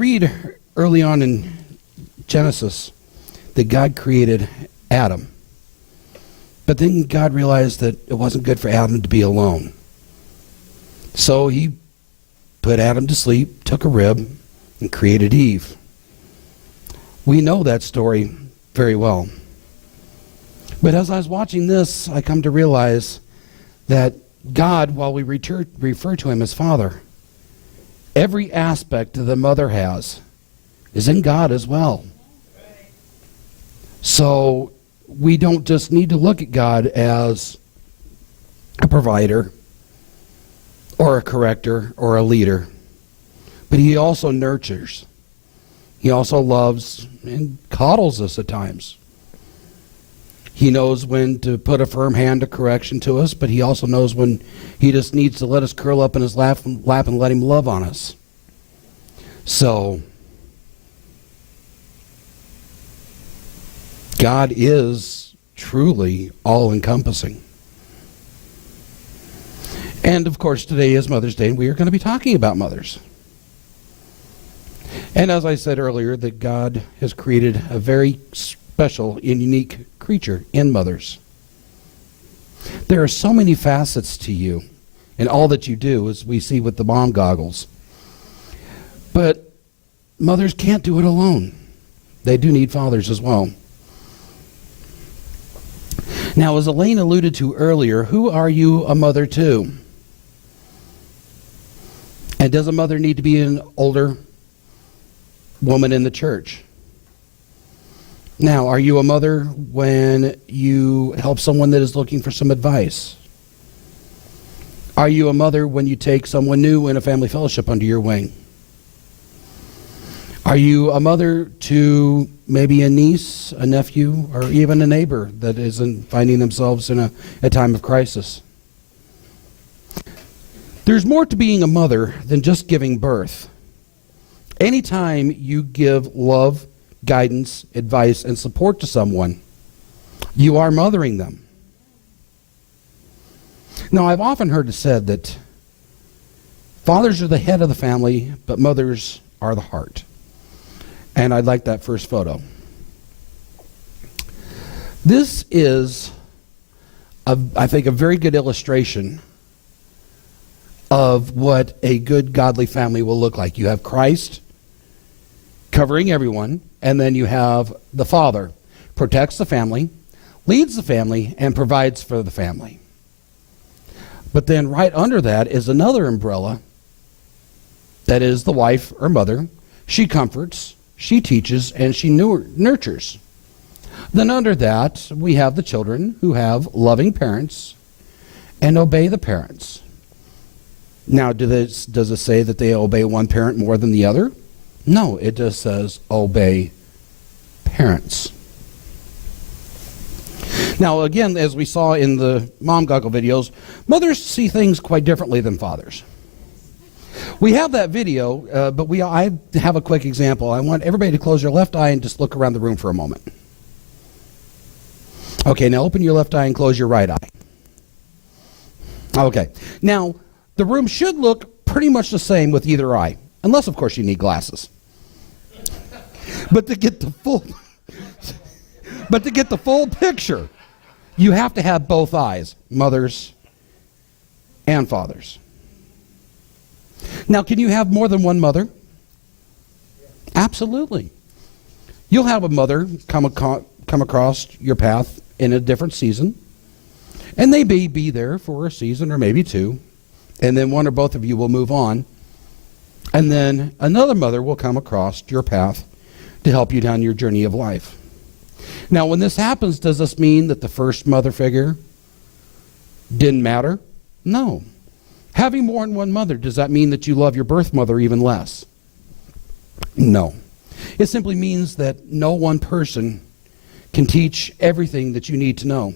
read early on in Genesis that God created Adam. But then God realized that it wasn't good for Adam to be alone. So he put Adam to sleep, took a rib, and created Eve. We know that story very well. But as I was watching this, I come to realize that God, while we refer to him as Father, every aspect that the mother has is in God as well. So we don't just need to look at God as a provider or a corrector or a leader, but he also nurtures. He also loves and coddles us at times. He knows when to put a firm hand of correction to us, but he also knows when he just needs to let us curl up in his lap and let him love on us. So, God is truly all-encompassing. And, of course, today is Mother's Day, and we are going to be talking about mothers. And as I said earlier, that God has created a very special and unique creature in mothers. There are so many facets to you in all that you do, as we see with the mom goggles. But mothers can't do it alone. They do need fathers as well. Now, as Elaine alluded to earlier, who are you a mother to? And does a mother need to be an older woman in the church? Now, are you a mother when you help someone that is looking for some advice? Are you a mother when you take someone new in a family fellowship under your wing? Are you a mother to maybe a niece, a nephew, or even a neighbor that isn't finding themselves in a time of crisis? There's more to being a mother than just giving birth. Anytime you give love, guidance, advice, and support to someone, you are mothering them. Now, I've often heard it said that fathers are the head of the family, but mothers are the heart. And I'd like that first photo. This is, I think, a very good illustration of what a good godly family will look like. You have Christ covering everyone, and then you have the Father, protects the family, leads the family, and provides for the family. But then right under that is another umbrella that is the wife or mother. She comforts, she teaches, and she nurtures. Then under that, we have the children who have loving parents and obey the parents. Now, does it say that they obey one parent more than the other? No, it just says obey parents. Now, again, as we saw in the mom goggle videos, mothers see things quite differently than fathers. We have that video, but I have a quick example. I want everybody to close your left eye and just look around the room for a moment. Okay, now open your left eye and close your right eye. Okay, now the room should look pretty much the same with either eye, unless, of course, you need glasses. But to get the full picture, you have to have both eyes, mothers and fathers. Now, can you have more than one mother? Absolutely. You'll have a mother come across your path in a different season, and they may be there for a season or maybe two, and then one or both of you will move on, and then another mother will come across your path to help you down your journey of life. Now, when this happens, does this mean that the first mother figure didn't matter? No. Having more than one mother, does that mean that you love your birth mother even less? No. It simply means that no one person can teach everything that you need to know.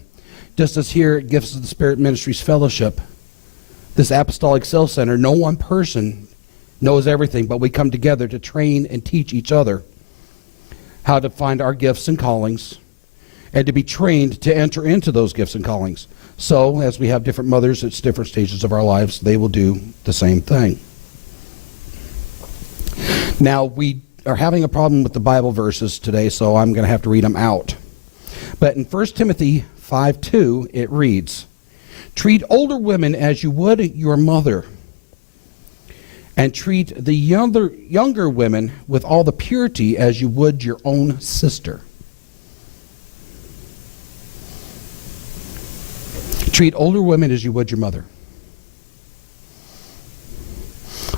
Just as here at Gifts of the Spirit Ministries Fellowship, this Apostolic Cell Center, no one person knows everything, but we come together to train and teach each other how to find our gifts and callings and to be trained to enter into those gifts and callings. So, as we have different mothers at different stages of our lives, they will do the same thing. Now, we are having a problem with the Bible verses today, so I'm going to have to read them out. But in 1 Timothy 5:2, it reads, "Treat older women as you would your mother, and treat the younger women with all the purity as you would your own sister." Treat older women as you would your mother.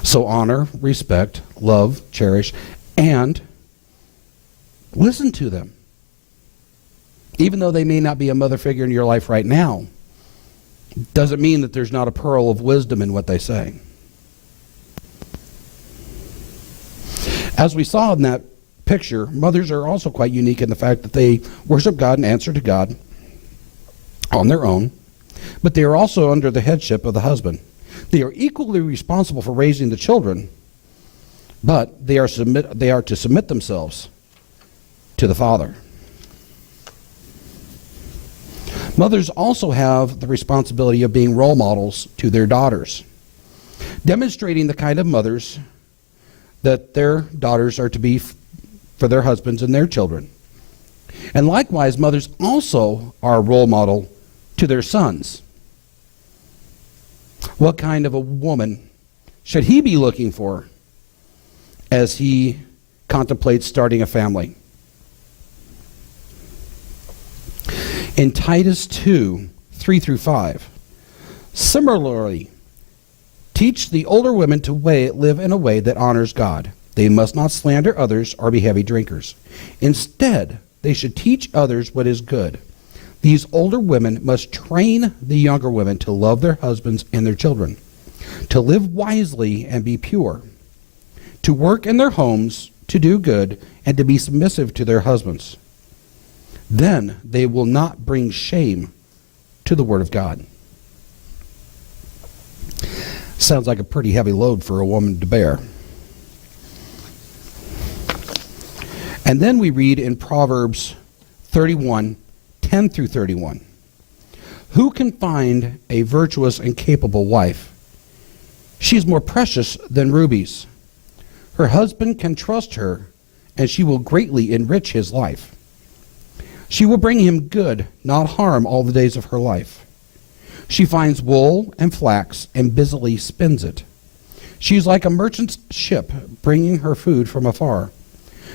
So honor, respect, love, cherish, and listen to them. Even though they may not be a mother figure in your life right now, doesn't mean that there's not a pearl of wisdom in what they say. As we saw in that picture, mothers are also quite unique in the fact that they worship God and answer to God on their own, but they are also under the headship of the husband. They are equally responsible for raising the children, but they are to submit themselves to the father. Mothers also have the responsibility of being role models to their daughters, demonstrating the kind of mothers that their daughters are to be for their husbands and their children. And likewise, mothers also are a role model to their sons. What kind of a woman should he be looking for as he contemplates starting a family? In Titus 2:3-5, similarly, teach the older women to live in a way that honors God. They must not slander others or be heavy drinkers. Instead, they should teach others what is good. These older women must train the younger women to love their husbands and their children, to live wisely and be pure, to work in their homes, to do good, and to be submissive to their husbands. Then they will not bring shame to the word of God. Sounds like a pretty heavy load for a woman to bear. And then we read in Proverbs 31:10-31. Who can find a virtuous and capable wife? She is more precious than rubies. Her husband can trust her, and she will greatly enrich his life. She will bring him good, not harm, all the days of her life. She finds wool and flax and busily spins it. She is like a merchant's ship, bringing her food from afar.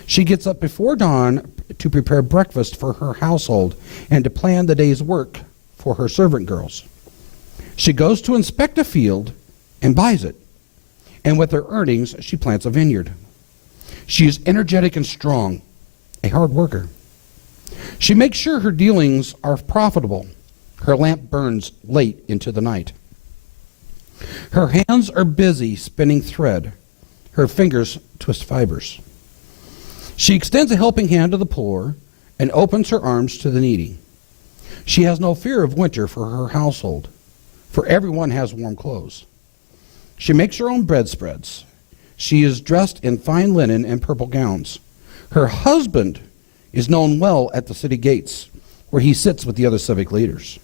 She gets up before dawn to prepare breakfast for her household and to plan the day's work for her servant girls. She goes to inspect a field and buys it, and with her earnings she plants a vineyard. She is energetic and strong, a hard worker. She makes sure her dealings are profitable. Her lamp burns late into the night. Her hands are busy spinning thread. Her fingers twist fibers. She extends a helping hand to the poor and opens her arms to the needy. She has no fear of winter for her household, for everyone has warm clothes. She makes her own bedspreads. She is dressed in fine linen and purple gowns. Her husband is known well at the city gates, where he sits with the other civic leaders.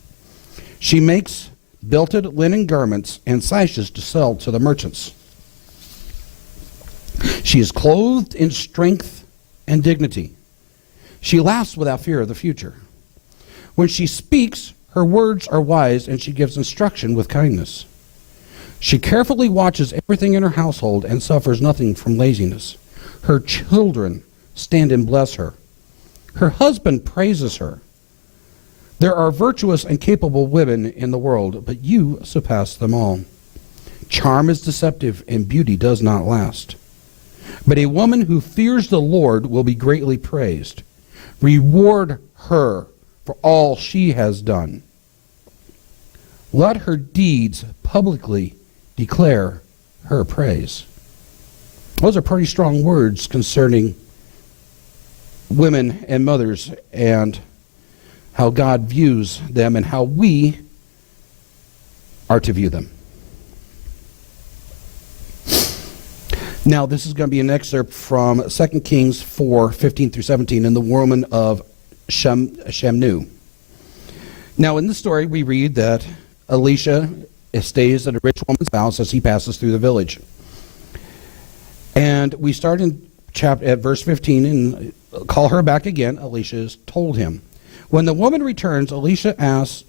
She makes belted linen garments and sashes to sell to the merchants. She is clothed in strength and dignity. She laughs without fear of the future. When she speaks, her words are wise, and she gives instruction with kindness. She carefully watches everything in her household and suffers nothing from laziness. Her children stand and bless her. Her husband praises her. There are virtuous and capable women in the world, but you surpass them all. Charm is deceptive, and beauty does not last. But a woman who fears the Lord will be greatly praised. Reward her for all she has done. Let her deeds publicly declare her praise. Those are pretty strong words concerning women and mothers and how God views them and how we are to view them. Now, this is going to be an excerpt from 2 Kings 4:15-17 in the woman of Shemnu. Now, in this story, we read that Elisha stays at a rich woman's house as he passes through the village. And we start at verse 15 and call her back again. Elisha told him. When the woman returns, Elisha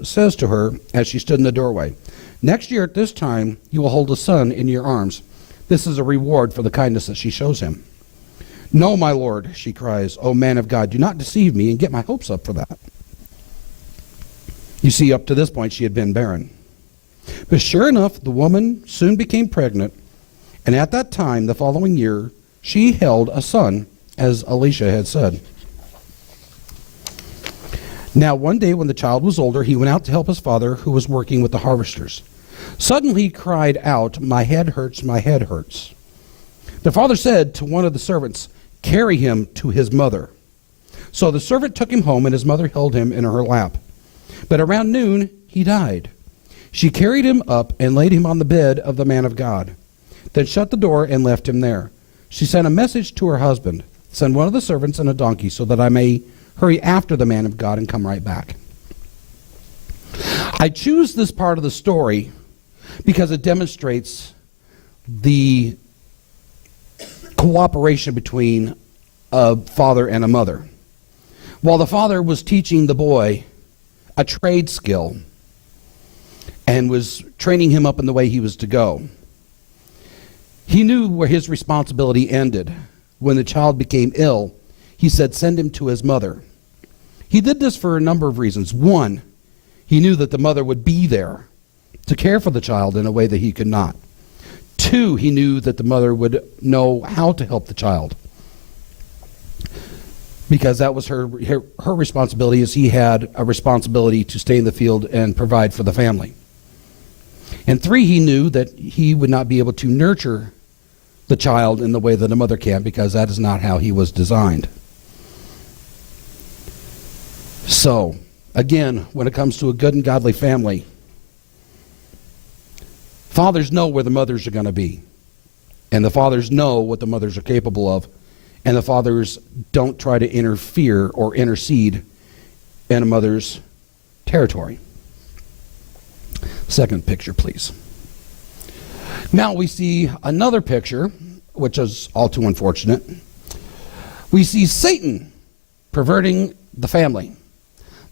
says to her as she stood in the doorway, "Next year at this time you will hold a son in your arms." This is a reward for the kindness that she shows him. "No, my lord," she cries, "O man of God, do not deceive me and get my hopes up for that." You see, up to this point she had been barren. But sure enough, the woman soon became pregnant, and at that time, the following year, she held a son, as Elisha had said. Now one day when the child was older, he went out to help his father, who was working with the harvesters. Suddenly he cried out, "My head hurts, my head hurts." The father said to one of the servants, "Carry him to his mother." So the servant took him home, and his mother held him in her lap. But around noon he died. She carried him up and laid him on the bed of the man of God, then shut the door and left him there. She sent a message to her husband, "Send one of the servants and a donkey so that I may hurry after the man of God and come right back." I choose this part of the story because it demonstrates the cooperation between a father and a mother. While the father was teaching the boy a trade skill and was training him up in the way he was to go, he knew where his responsibility ended. When the child became ill, he said, "Send him to his mother." He did this for a number of reasons. One, he knew that the mother would be there to care for the child in a way that he could not. Two, he knew that the mother would know how to help the child, because that was her responsibility, as he had a responsibility to stay in the field and provide for the family. And three, he knew that he would not be able to nurture the child in the way that a mother can, because that is not how he was designed. So, again, when it comes to a good and godly family, fathers know where the mothers are going to be, and the fathers know what the mothers are capable of, and the fathers don't try to interfere or intercede in a mother's territory. Second picture, please. Now we see another picture, which is all too unfortunate. We see Satan perverting the family.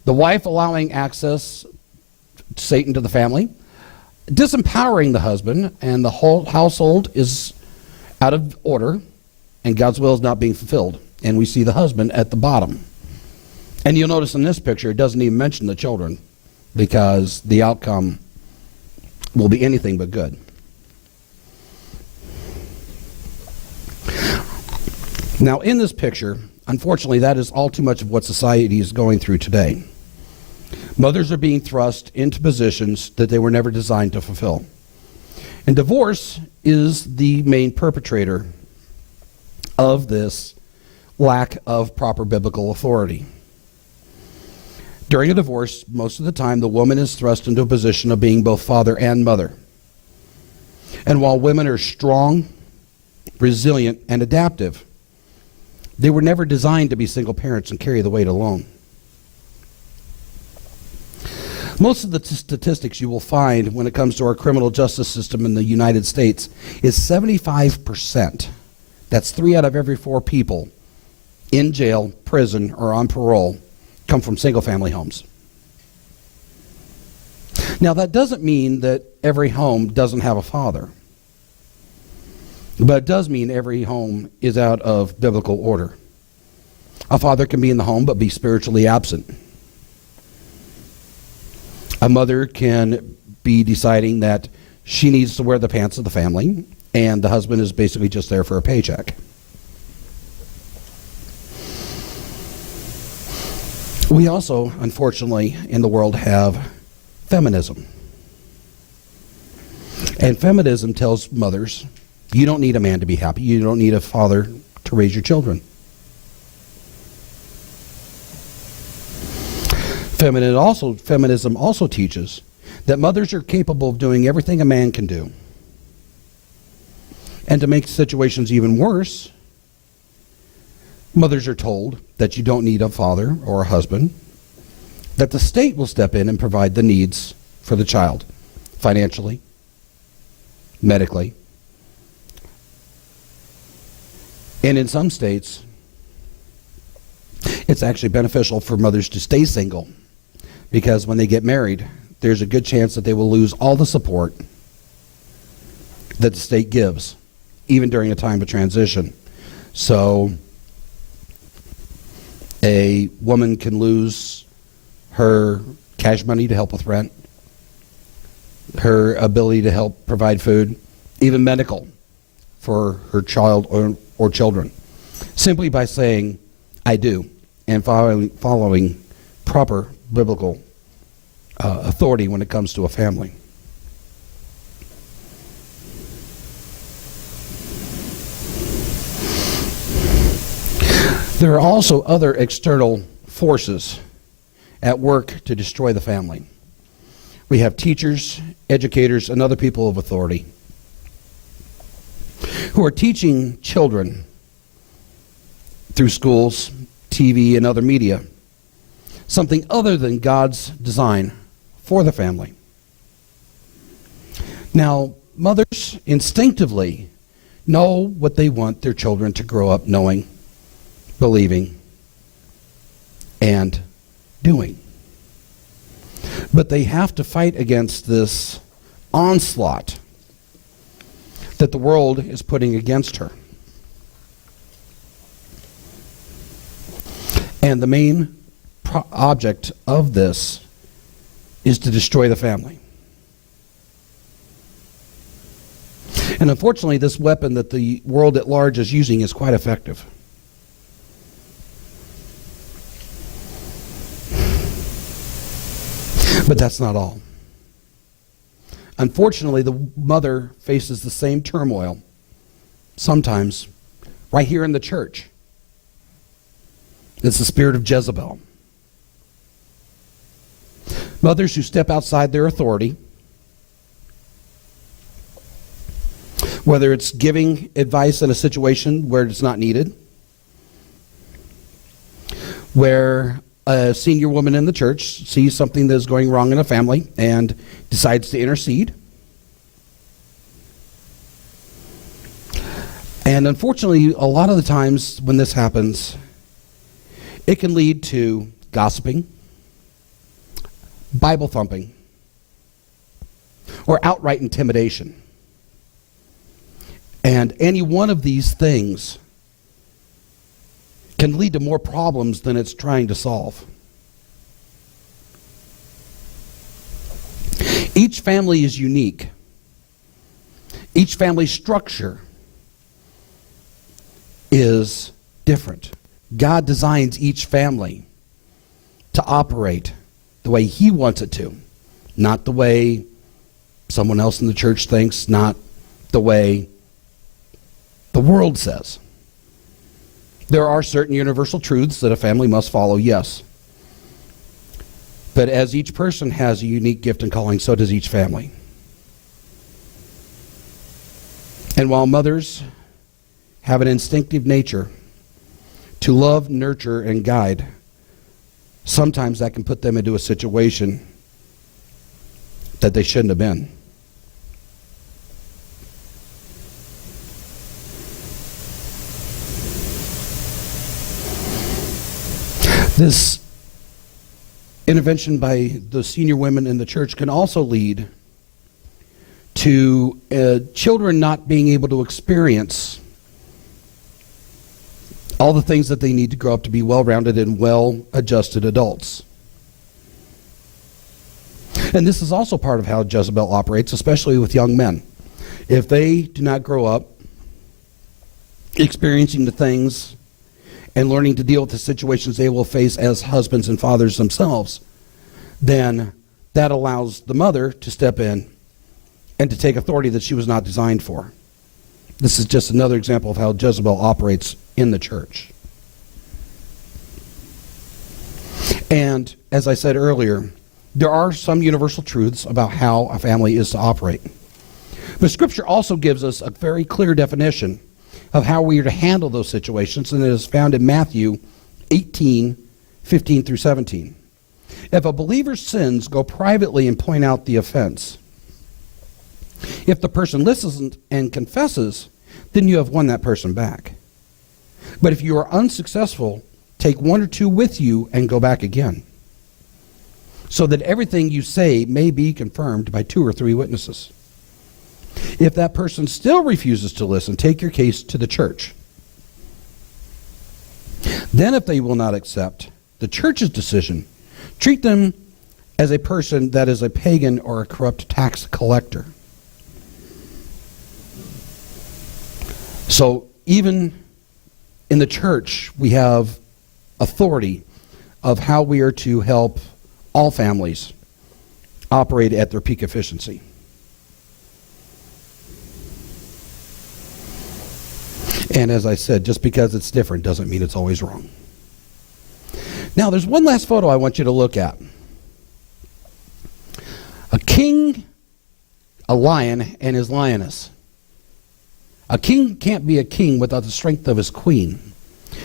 The wife allowing access to Satan to the family, disempowering the husband, and the whole household is out of order, and God's will is not being fulfilled. And we see the husband at the bottom. And you'll notice in this picture, it doesn't even mention the children, because the outcome will be anything but good. Now, in this picture, unfortunately, that is all too much of what society is going through today. Mothers are being thrust into positions that they were never designed to fulfill. And divorce is the main perpetrator of this lack of proper biblical authority. During a divorce, most of the time, the woman is thrust into a position of being both father and mother. And while women are strong, resilient, and adaptive, they were never designed to be single parents and carry the weight alone. Most of the statistics you will find when it comes to our criminal justice system in the United States is 75%. That's 3 out of every 4 people in jail, prison, or on parole come from single-family homes. Now, that doesn't mean that every home doesn't have a father, but it does mean every home is out of biblical order. A father can be in the home but be spiritually absent. A mother can be deciding that she needs to wear the pants of the family, and the husband is basically just there for a paycheck. We also, unfortunately, in the world have feminism. And feminism tells mothers, you don't need a man to be happy. You don't need a father to raise your children. Feminism also teaches that mothers are capable of doing everything a man can do. And to make situations even worse, mothers are told that you don't need a father or a husband, that the state will step in and provide the needs for the child, financially, medically, And in some states, it's actually beneficial for mothers to stay single, because when they get married, there's a good chance that they will lose all the support that the state gives, even during a time of transition. So a woman can lose her cash money to help with rent, her ability to help provide food, even medical for her child or children, simply by saying, I do, and following proper biblical authority when it comes to a family. There are also other external forces at work to destroy the family. We have teachers, educators, and other people of authority who are teaching children through schools, TV, and other media something other than God's design for the family. Now, mothers instinctively know what they want their children to grow up knowing, believing, and doing. But they have to fight against this onslaught that the world is putting against her. And the main object of this is to destroy the family. And unfortunately, this weapon that the world at large is using is quite effective. But that's not all. Unfortunately, the mother faces the same turmoil, sometimes right here in the church. It's the spirit of Jezebel. Mothers who step outside their authority, whether it's giving advice in a situation where it's not needed, where a senior woman in the church sees something that is going wrong in a family and decides to intercede. And unfortunately, a lot of the times when this happens, it can lead to gossiping, Bible thumping, or outright intimidation. And any one of these things can lead to more problems than it's trying to solve. Each family is unique. Each family structure is different. God designs each family to operate the way He wants it to, not the way someone else in the church thinks, not the way the world says. There are certain universal truths that a family must follow, yes. But as each person has a unique gift and calling, so does each family. And while mothers have an instinctive nature to love, nurture, and guide, sometimes that can put them into a situation that they shouldn't have been. This intervention by the senior women in the church can also lead to children not being able to experience all the things that they need to grow up to be well-rounded and well-adjusted adults. And this is also part of how Jezebel operates, especially with young men. If they do not grow up experiencing the things and learning to deal with the situations they will face as husbands and fathers themselves, then that allows the mother to step in and to take authority that she was not designed for. This is just another example of how Jezebel operates in the church. And as I said earlier, there are some universal truths about how a family is to operate. But Scripture also gives us a very clear definition of how we are to handle those situations, and it is found in Matthew 18:15 through 17. If a believer's sins, go privately and point out the offense. If the person listens and confesses, then you have won that person back. But if you are unsuccessful, take one or two with you and go back again, so that everything you say may be confirmed by 2 or 3 witnesses. If that person still refuses to listen, take your case to the church. Then if they will not accept the church's decision, treat them as a person that is a pagan or a corrupt tax collector. So even in the church, we have authority of how we are to help all families operate at their peak efficiency. And as I said, just because it's different doesn't mean it's always wrong. Now, there's one last photo I want you to look at. A king, a lion, and his lioness. A king can't be a king without the strength of his queen.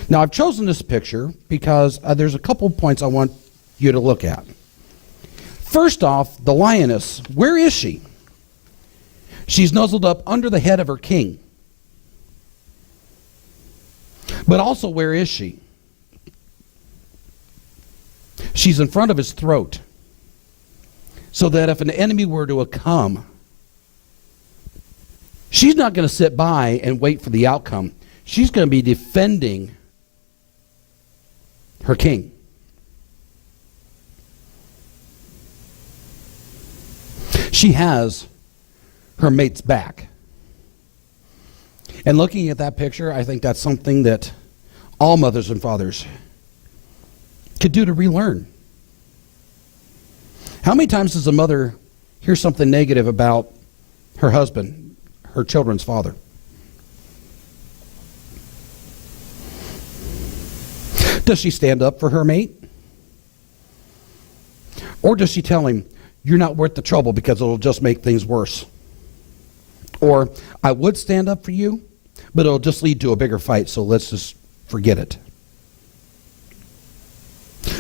Now, I've chosen this picture because there's a couple points I want you to look at. First off, the lioness. Where is she? She's nuzzled up under the head of her king. But also, where is she? She's in front of his throat. So that if an enemy were to come, she's not going to sit by and wait for the outcome. She's going to be defending her king. She has her mate's back. And looking at that picture, I think that's something that all mothers and fathers could do to relearn. How many times does a mother hear something negative about her husband, her children's father? Does she stand up for her mate? Or does she tell him, you're not worth the trouble because it'll just make things worse? Or, I would stand up for you, but it'll just lead to a bigger fight, so let's just forget it.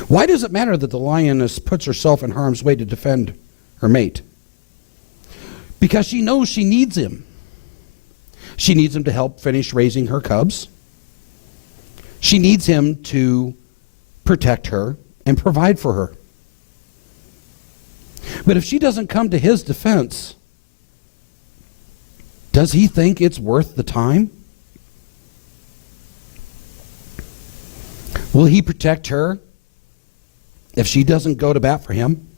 Why does it matter that the lioness puts herself in harm's way to defend her mate? Because she knows she needs him. She needs him to help finish raising her cubs. She needs him to protect her and provide for her. But if she doesn't come to his defense, does he think it's worth the time? Will he protect her if she doesn't go to bat for him?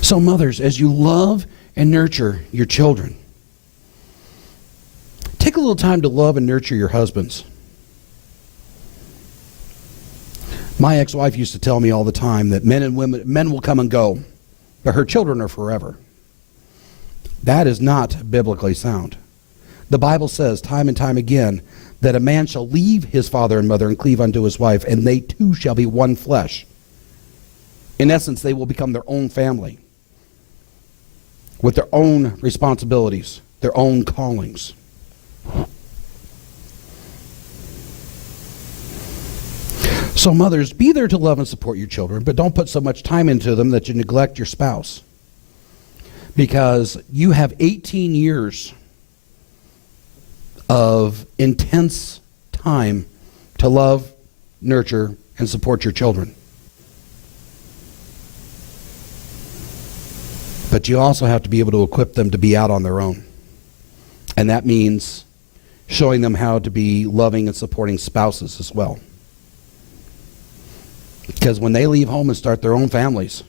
So mothers, as you love and nurture your children, take a little time to love and nurture your husbands. My ex-wife used to tell me all the time that men will come and go, but her children are forever. That is not biblically sound. The Bible says time and time again that a man shall leave his father and mother and cleave unto his wife, and they two shall be one flesh. In essence, they will become their own family with their own responsibilities, their own callings. So mothers, be there to love and support your children, but don't put so much time into them that you neglect your spouse. Because you have 18 years of intense time to love, nurture, and support your children. But you also have to be able to equip them to be out on their own. And that means showing them how to be loving and supporting spouses as well. Because when they leave home and start their own families,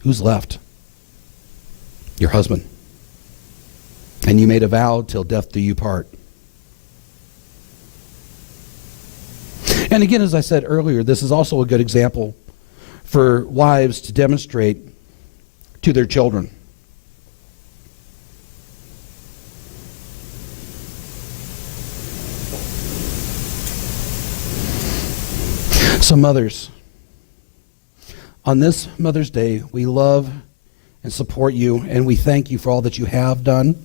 who's left? Your husband. And you made a vow till death do you part. And again, as I said earlier, this is also a good example for wives to demonstrate to their children. So mothers, on this Mother's Day, we love and support you, and we thank you for all that you have done,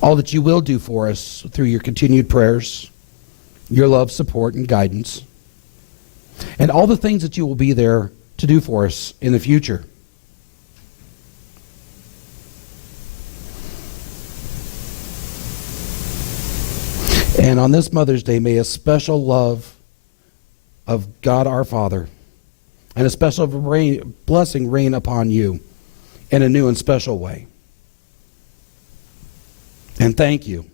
all that you will do for us through your continued prayers, your love, support, and guidance, and all the things that you will be there to do for us in the future. And on this Mother's Day, may a special love of God our Father and a special blessing reign upon you in a new and special way. And thank you,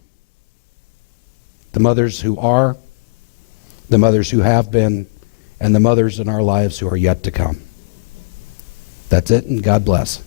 the mothers who are, the mothers who have been, and the mothers in our lives who are yet to come. That's it, and God bless.